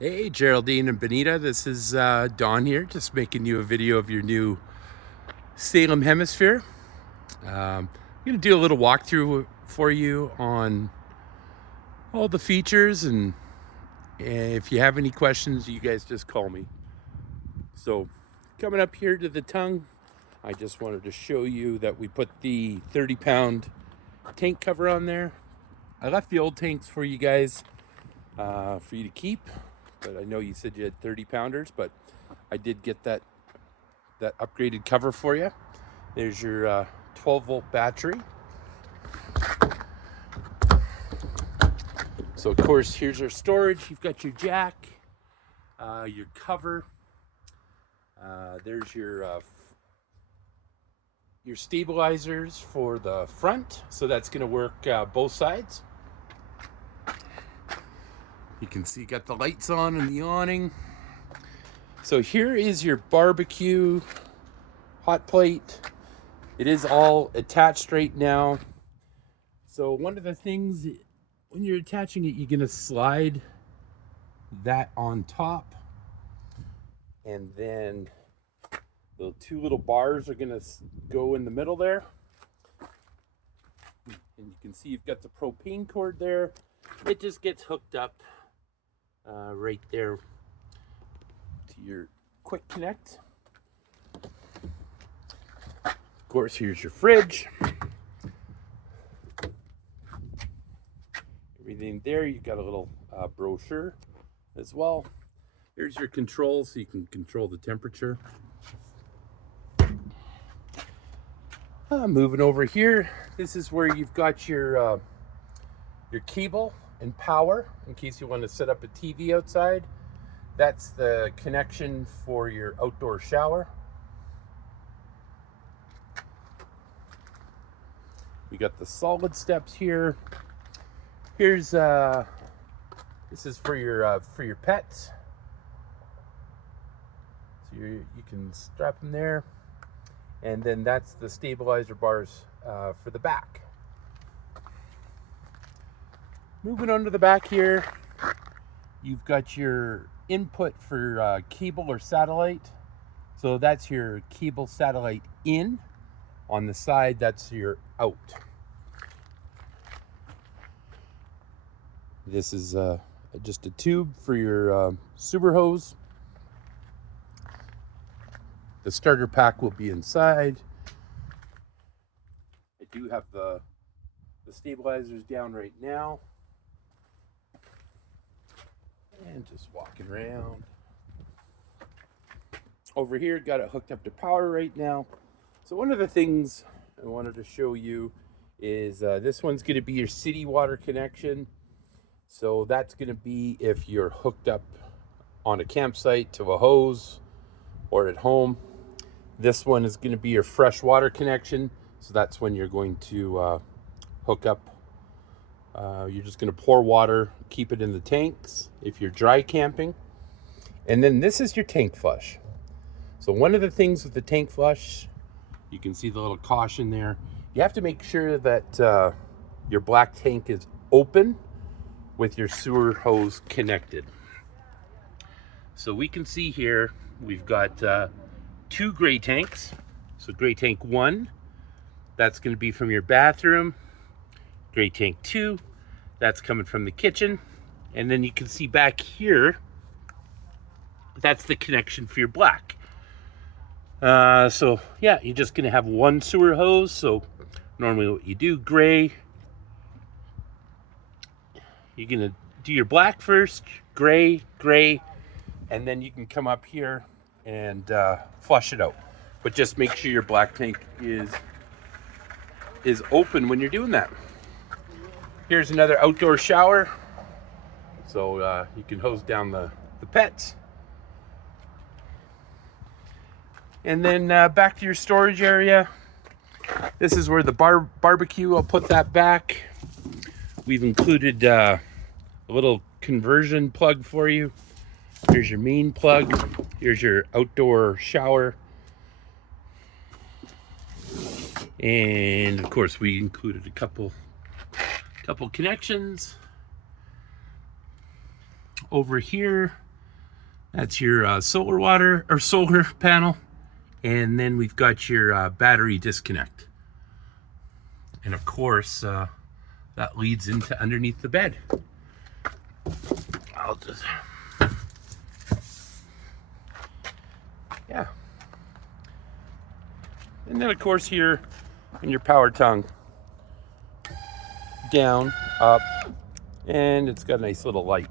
Hey, Geraldine and Benita, this is Don here, just making you a video of your new Salem Hemisphere. I'm going to do a little walkthrough for you on all the features, and if you have any questions, you guys just call me. So, coming up here to the tongue, I just wanted to show you that we put the 30-pound tank cover on there. I left the old tanks for you guys for you to keep, but I know you said you had 30-pounders, but I did get that upgraded cover for you. There's your 12-volt battery. So of course, here's your storage. You've got your jack, your cover. There's your stabilizers for the front. So that's going to work both sides. You can see you got the lights on and the awning. So here is your barbecue hot plate. It is all attached right now. So one of the things, when you're attaching it, you're gonna slide that on top, and then the two little bars are gonna go in the middle there. And you can see you've got the propane cord there. It just gets hooked up right there to your quick connect. Of course, here's your fridge. Everything there. You've got a little brochure as well. Here's your controls, so you can control the temperature. Moving over here, this is where you've got your cable and power in case you want to set up a TV outside. That's the connection for your outdoor shower. We got the solid steps here. Here's this is for your pets. So you can strap them there, and then that's the stabilizer bars for the back. Moving on to the back here, you've got your input for cable or satellite. So that's your cable satellite in. On the side, that's your out. This is just a tube for your sewer hose. The starter pack will be inside. I do have the stabilizers down right now. And just walking around. Over here, got it hooked up to power right now. So one of the things I wanted to show you is this one's going to be your city water connection. So that's going to be if you're hooked up on a campsite to a hose or at home. This one is going to be your fresh water connection. So that's when you're going to hook up. You're just going to pour water, keep it in the tanks if you're dry camping. And then this is your tank flush. So one of the things with the tank flush, you can see the little caution there. You have to make sure that your black tank is open with your sewer hose connected. So we can see here, we've got two gray tanks. So gray tank 1, that's going to be from your bathroom. Gray tank 2, that's coming from the kitchen. And then you can see back here, that's the connection for your black. So yeah, you're just going to have one sewer hose. So normally what you do, gray, you're going to do your black first, gray, and then you can come up here and flush it out. But just make sure your black tank is open when you're doing that. Here's another outdoor shower. So you can hose down the pets. And then back to your storage area. This is where the barbecue, I'll put that back. We've included a little conversion plug for you. Here's your main plug. Here's your outdoor shower. And of course we included a couple connections. Over here, That's your solar panel. And then we've got your battery disconnect. And of course, that leads into underneath the bed. I'll just, yeah. And then of course here in your power tongue, down, up, and it's got a nice little light.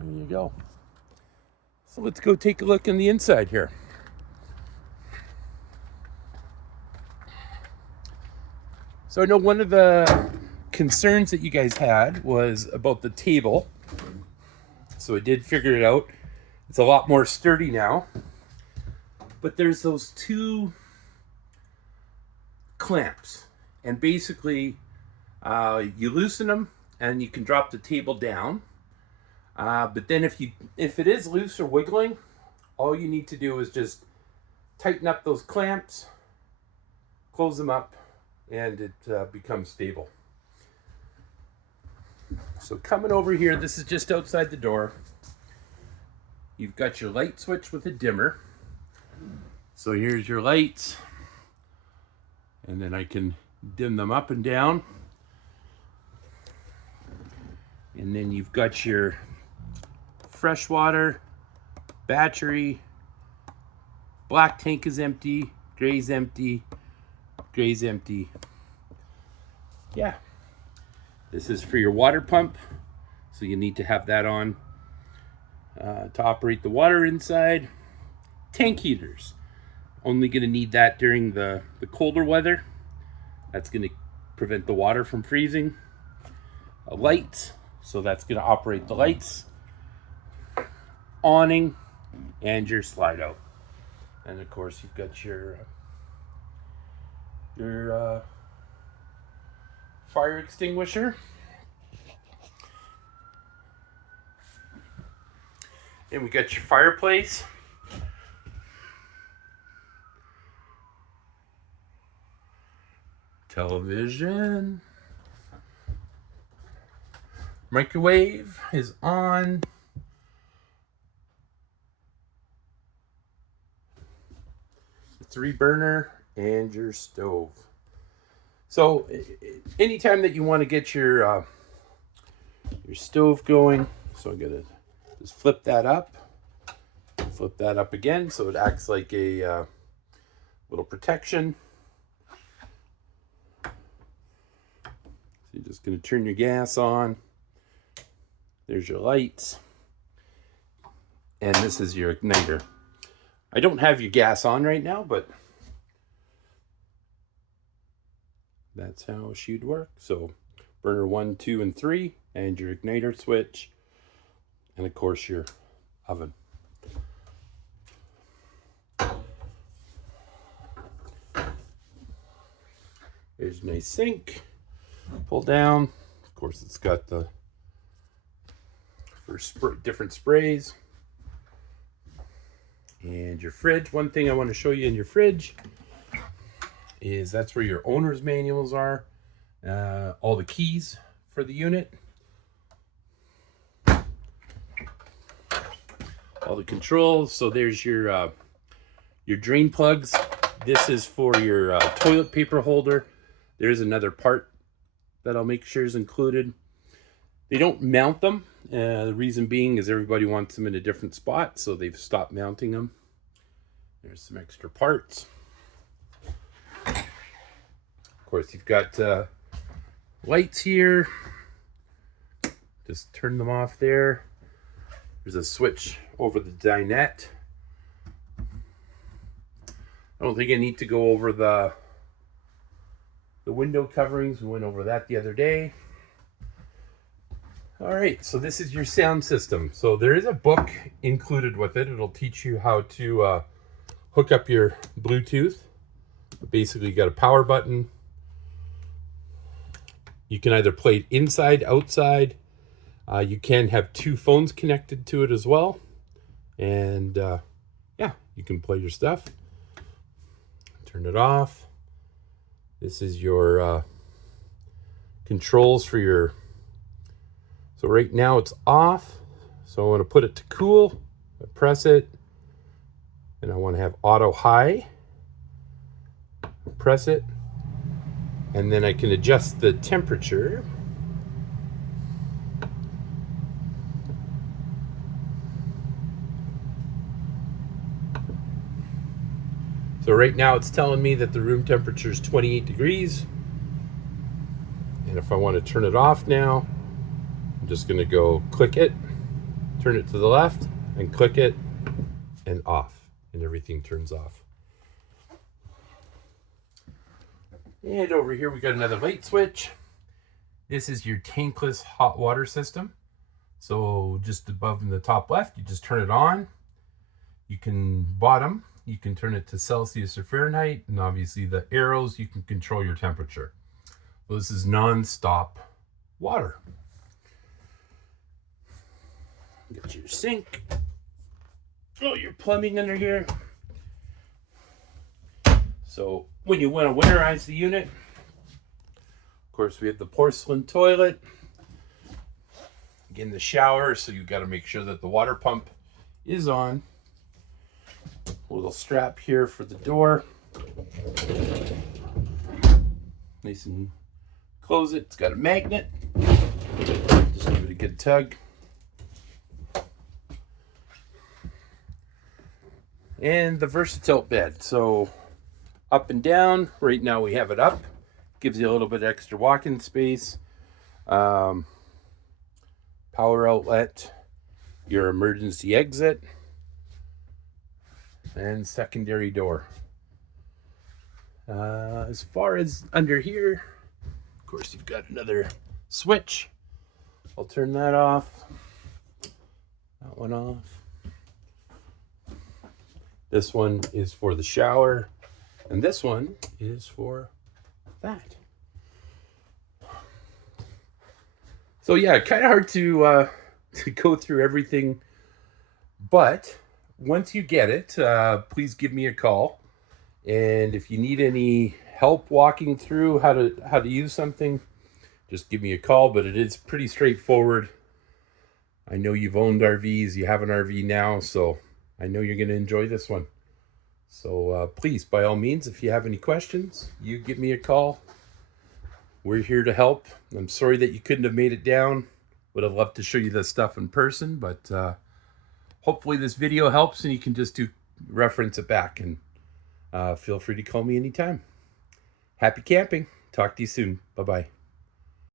There you go. So let's go take a look on the inside here. So I know one of the concerns that you guys had was about the table. So I did figure it out. It's a lot more sturdy now. But there's those two clamps. And basically, you loosen them and you can drop the table down. But then if it is loose or wiggling, all you need to do is just tighten up those clamps, close them up, and it becomes stable. So coming over here, this is just outside the door. You've got your light switch with a dimmer. So here's your lights. And then I can dim them up and down. And then you've got your freshwater, battery, black tank is empty, gray's empty, gray's empty. Yeah. This is for your water pump. So you need to have that on to operate the water inside. Tank heaters. Only going to need that during the colder weather. That's going to prevent the water from freezing. A light. So that's going to operate the lights. Awning. And your slide out. And of course you've got your fire extinguisher. And we got your fireplace. Television. Microwave is on. The 3-burner and your stove. So anytime that you want to get your stove going, so I'm gonna just flip that up again, so it acts like a little protection. So you're just gonna turn your gas on. There's your lights, and this is your igniter. I don't have your gas on right now, but that's how she'd work. So burner 1, 2, and 3, and your igniter switch, and of course your oven. There's a nice sink. Pull down. Of course, it's got the different sprays. And your fridge. One thing I want to show you in your fridge is that's where your owner's manuals are. All the keys for the unit. All the controls. So there's your drain plugs. This is for your toilet paper holder. There's another part that I'll make sure is included. They don't mount them. The reason being is everybody wants them in a different spot, so they've stopped mounting them. There's some extra parts. Of course, you've got lights here. Just turn them off there. There's a switch over the dinette. I don't think I need to go over the window coverings. We went over that the other day. All right, so this is your sound system. So there is a book included with it. It'll teach you how to hook up your Bluetooth. Basically, you got a power button. You can either play it inside, outside. You can have 2 phones connected to it as well. And yeah, you can play your stuff. Turn it off. This is your controls for your... So right now it's off. So I want to put it to cool. I press it, and I want to have auto high. Press it, and then I can adjust the temperature. So right now it's telling me that the room temperature is 28 degrees. And if I want to turn it off now, I'm just going to go click it, turn it to the left, and click it, and off. And everything turns off. And over here we got another light switch. This is your tankless hot water system. So just above in the top left, you just turn it on. You can bottom, you can turn it to Celsius or Fahrenheit, and obviously the arrows, you can control your temperature. Well, this is non-stop water. Got your sink. Oh, your plumbing under here. So when you want to winterize the unit, of course, we have the porcelain toilet. Again, the shower, so you've got to make sure that the water pump is on. A little strap here for the door. Nice and close it. It's got a magnet. Just give it a good tug. And the versatile bed. So up and down. Right now we have it up. Gives you a little bit extra walk-in space. Power outlet. Your emergency exit. And secondary door. As far as under here, of course, you've got another switch. I'll turn that off. That one off. This one is for the shower, and this one is for that. So yeah, kind of hard to go through everything, but once you get it, please give me a call. And if you need any help walking through how to use something, just give me a call. But it is pretty straightforward. I know you've owned RVs, you have an RV now, so I know you're going to enjoy this one. So please, by all means, if you have any questions, you give me a call. We're here to help. I'm sorry that you couldn't have made it down. Would have loved to show you this stuff in person, but hopefully this video helps and you can just reference it back, and feel free to call me anytime. Happy camping. Talk to you soon. Bye-bye.